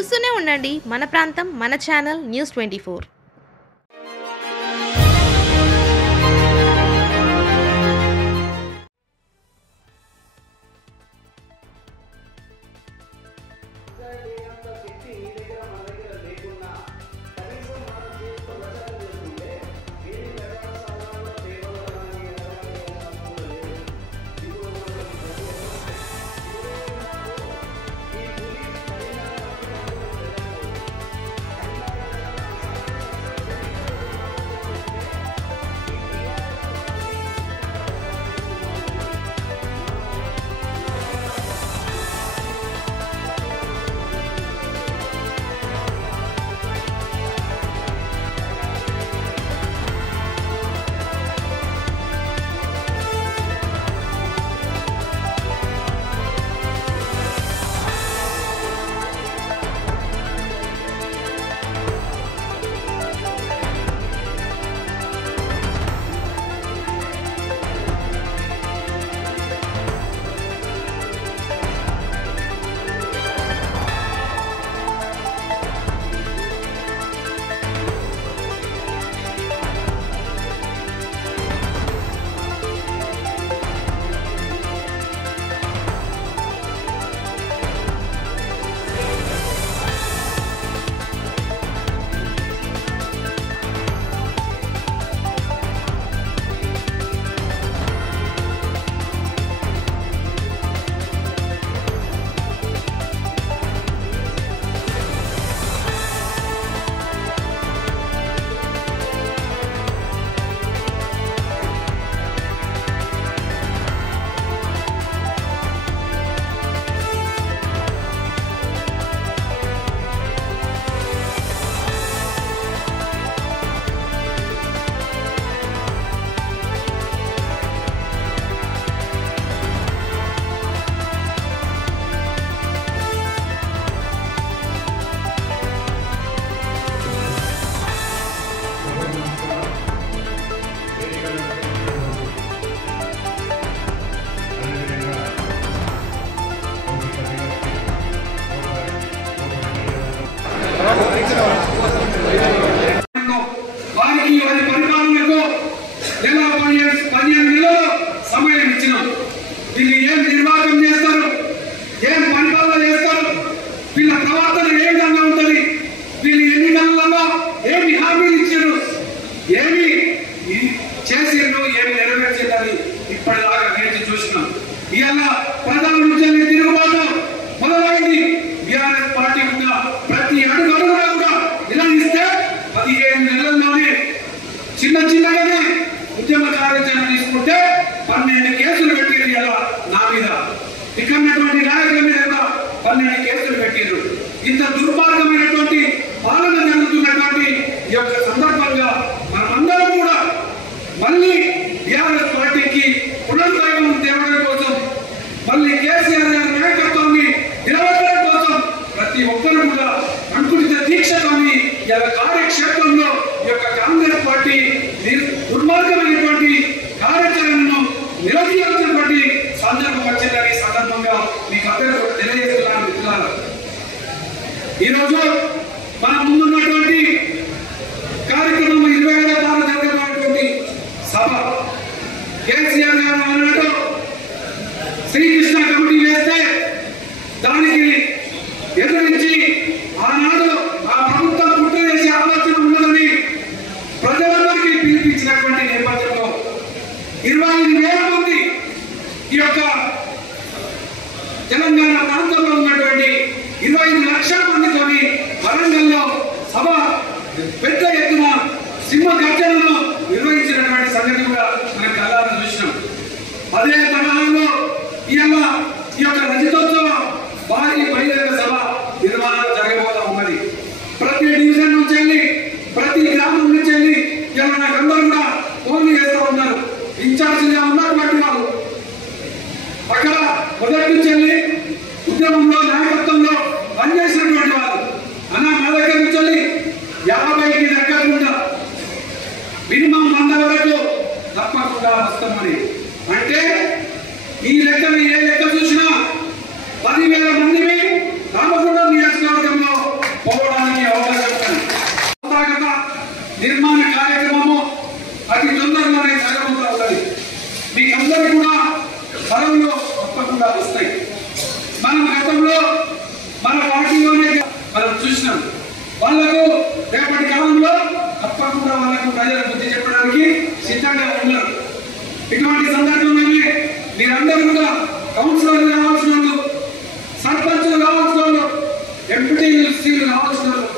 చూస్తూనే ఉండండి మన ప్రాంతం మన ఛానల్ News24. మినిమం 100 వరకు తప్పకుండా వస్తామని అంటే ఈ లెక్కన ఏ లెక్క చూసినా 10,000 మందిని రామగుండం నియోజకవర్గంలో తప్పకుండా వస్తాయి. మనం గతంలో మన పార్టీలోనే మనం చూసినాం. వాళ్లకు రేపటి కాలంలో తప్పకుండా వాళ్లకు ప్రజల బుద్ధి చెప్పడానికి సిద్ధంగా ఉన్నారు. ఇటువంటి సందర్భంలోనే మీరందరూ కూడా కౌన్సిలర్లు కావాల్సిన వాళ్ళు, సర్పంచులు కావాల్సిన వాళ్ళు, ఎంపీటీసీలు కావాల్సిన వాళ్ళు,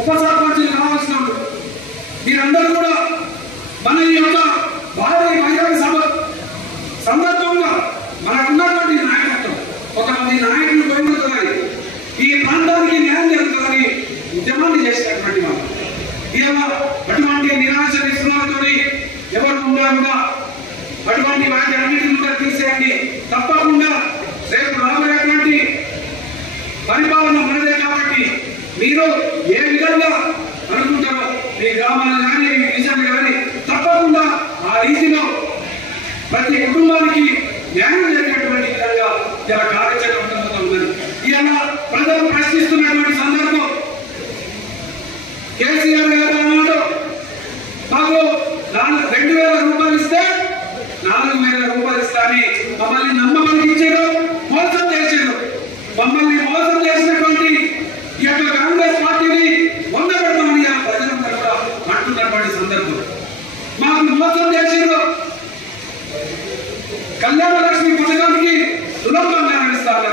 ఉప సర్పంచులు కావాల్సిన వాళ్ళు, మీరందరూ కూడా మన ఈ యొక్క భారీ బహిరంగ సభ సందర్భంగా మనకున్నటువంటి నాయకత్వం, కొంతమంది నాయకులు పోయినట్టున్నాయి, ఈ ప్రాంతానికి న్యాయం జరుగుతుందని ఉద్యమాన్ని చేసినటువంటి వాళ్ళు ఇలా అటువంటి నిరాశ నిస్పృహలతో ఎవరు ఉన్నా కూడా అటువంటి వాటి అన్నింటినీ కూడా తీసేయండి. తప్పకుండా రేపు రాబోయేటువంటి పరిపాలన మనదే కాబట్టి మీరు ఏ విధంగా అనుకుంటారో మీ గ్రామాలు కానీ మీ విషయాలు కానీ తప్పకుండా ఆ రీతిలో ప్రతి కుటుంబానికి న్యాయం జరిగినటువంటి విధంగా ఇలా కార్యాచరణ ఉన్నది. ఇలా ప్రజలు ప్రశ్నిస్తున్నటువంటి సందర్భం కేసీఆర్ గారు అన్నాడు, మాకు 2,000 రూపాయలు ఇస్తే 4,000 రూపాయలు ఇస్తా అని మమ్మల్ని నమ్మకానికి ఇచ్చారు, మోసం చేశారు. మమ్మల్ని మోసం చేసినటువంటి ఈ యొక్క కాంగ్రెస్ పార్టీని వందబెడతామని ఆ ప్రజలందరూ కూడా అంటున్నటువంటి సందర్భం. మాకు మోసం చేశారు, కళ్యాణ లక్ష్మి పథకానికి సులభంగా నడుస్తారు.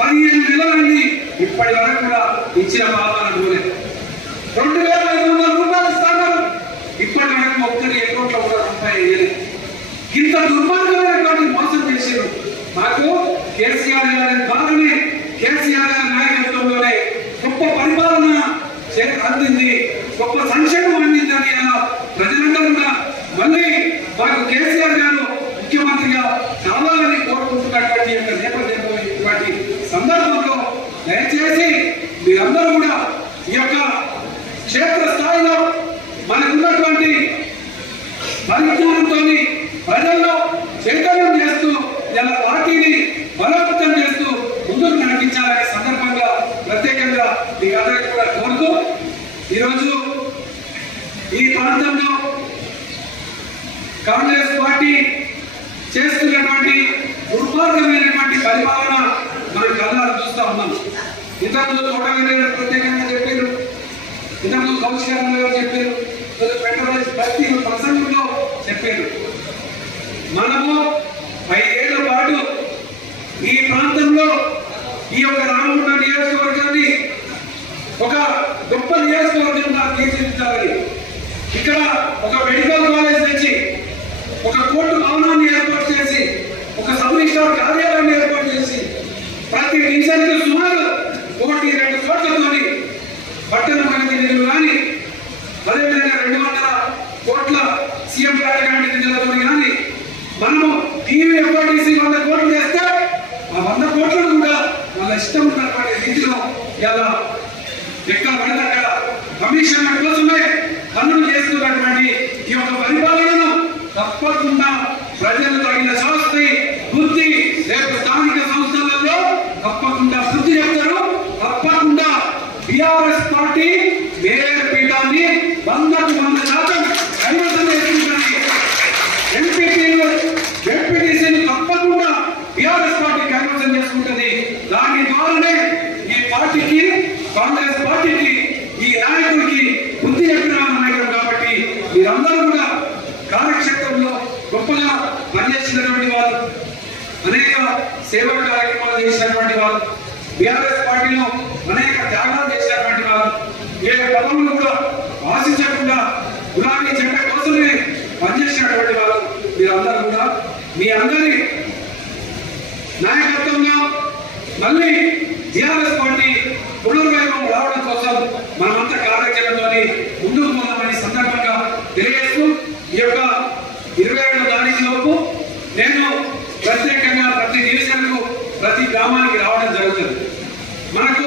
15 నెలలైంది, ఇప్పటి వరకు కూడా ఇచ్చిన పాలన పోలేదు. 2,500 రూపాయలు ఇస్తాను, ఇప్పటి వరకు ఒక్కరి అకౌంట్లో కూడా రూపాయి వేయలేదు. ఇంత దుర్మార్గమైనటువంటి మోసం చేశారు. మాకు కేసీఆర్ గారి ద్వారానే, కేసీఆర్ గారి నాయకత్వంలోనే గొప్ప పరిపాలన అందింది, గొప్ప సంక్షేమం అందిందని అలా ప్రజలందరూ కూడా మళ్ళీ మాకు కేసీఆర్ గారు ముఖ్యమంత్రిగా కావాలని కోరుకుంటున్నటువంటి యొక్క నేపథ్యంలో ఇటువంటి సందర్భంలో దయచేసి మీరందరూ కూడా ఈ యొక్క క్షేత్ర స్థాయిలో మనకున్నటువంటి పరిజ్ఞానంతో ప్రజల్లో చైతన్యం చేస్తూ ఇలా పార్టీని బలోపేతం చేస్తూ ముందుకు నడిపించాలనే సందర్భంగా ప్రత్యేకంగా మీకు అందరికీ కూడా కోరుతూ ఈరోజు ఈ ప్రాంతంలో కాంగ్రెస్ పార్టీ చేస్తున్నటువంటి దుర్మార్గమైనటువంటి పరిపాలన మనం కళ్ళారా చూస్తా ఉన్నాం. ఇంతకుముందు తోటవేరే ప్రత్యేకంగా చెప్పారు, ఇంతకుముందు కౌశికారావు గారు చెప్పారు, ప్రతి ప్రసంగంలో చెప్పారు. మనము 5 ఏళ్ల పాటు ఈ ప్రాంతంలో ఈ యొక్క రామగుండ నియోజకవర్గాన్ని ఒక గొప్ప నియోజకవర్గంగా తీర్చిదిద్దాలని ఇక్కడ ఒక మెడికల్ కాలేజ్ తెచ్చి, ఒక కోర్టు భవనాన్ని ఏర్పాటు చేసి, ఒక సబ్ రిజిస్ట్రార్ కార్యాలయాన్ని ఏర్పాటు చేసి, ప్రతి డివిజన్కు సుమారు 1-2 కోట్లతోని పట్టణ ప్రగతి నిధులు కానీ, అదేవిధంగా 200 కోట్ల సీఎం కార్యక్రమ నిధులతో కానీ మనము టీవీఎఫ్ఆర్టీసీ 100 కోట్లు చేస్తే ఆ 100 కోట్లను కూడా వాళ్ళ ఇష్టం ఉన్నటువంటి రీతిలో ఇలా ఎక్కడ పడితే అక్కడ కమిషన్ల కోసమే పనులు చేస్తున్నటువంటి ఈ యొక్క పరిపాలనను తప్పకుండా ప్రజలు తగిన శాస్త్రి బుద్ధి రేపు స్థానిక సంస్థలలో తప్పకుండా బుద్ధి చెప్తారు. తప్పకుండా టిఆర్ఎస్ పార్టీ మేయర్ పీఠాన్ని 100% కైవసం చేసుకుంటుంది. ఎంపీటీసీని తప్పకుండా టిఆర్ఎస్ పార్టీ కైవసం చేసుకుంటుంది. దాని ద్వారానే ఈ పార్టీకి, కాంగ్రెస్ పార్టీకి, ఈ నాయకుడికి బుద్ధి చెప్పిన నాయకుడు కాబట్టి మీరందరూ కూడా కార్యక్షేత్రంలో గొప్పగా పనిచేసినటువంటి వారు, అనేక సేవా కార్యక్రమాలు చేసినటువంటి వారు, బీఆర్ఎస్ పార్టీలో అనేక త్యాగాలు చేసినటువంటి వారు, ఏ పదవులు కూడా ఆశించకుండా గులాబీ జెండా కోసమే పనిచేసినటువంటి వారు మీరందరూ కూడా మీ అందరి నాయకత్వంలో మళ్ళీ టీఆర్ఎస్ పార్టీ పునర్వైభవం రావడం కోసం మనమంతా కార్యాచరణతో ముందుకు పోదామని సందర్భంగా తెలియజేస్తూ ఈ యొక్క 27వ తారీఖు లోపు నేను ప్రత్యేకంగా ప్రతి డివిజన్కు, ప్రతి గ్రామానికి రావడం జరుగుతుంది. మనకు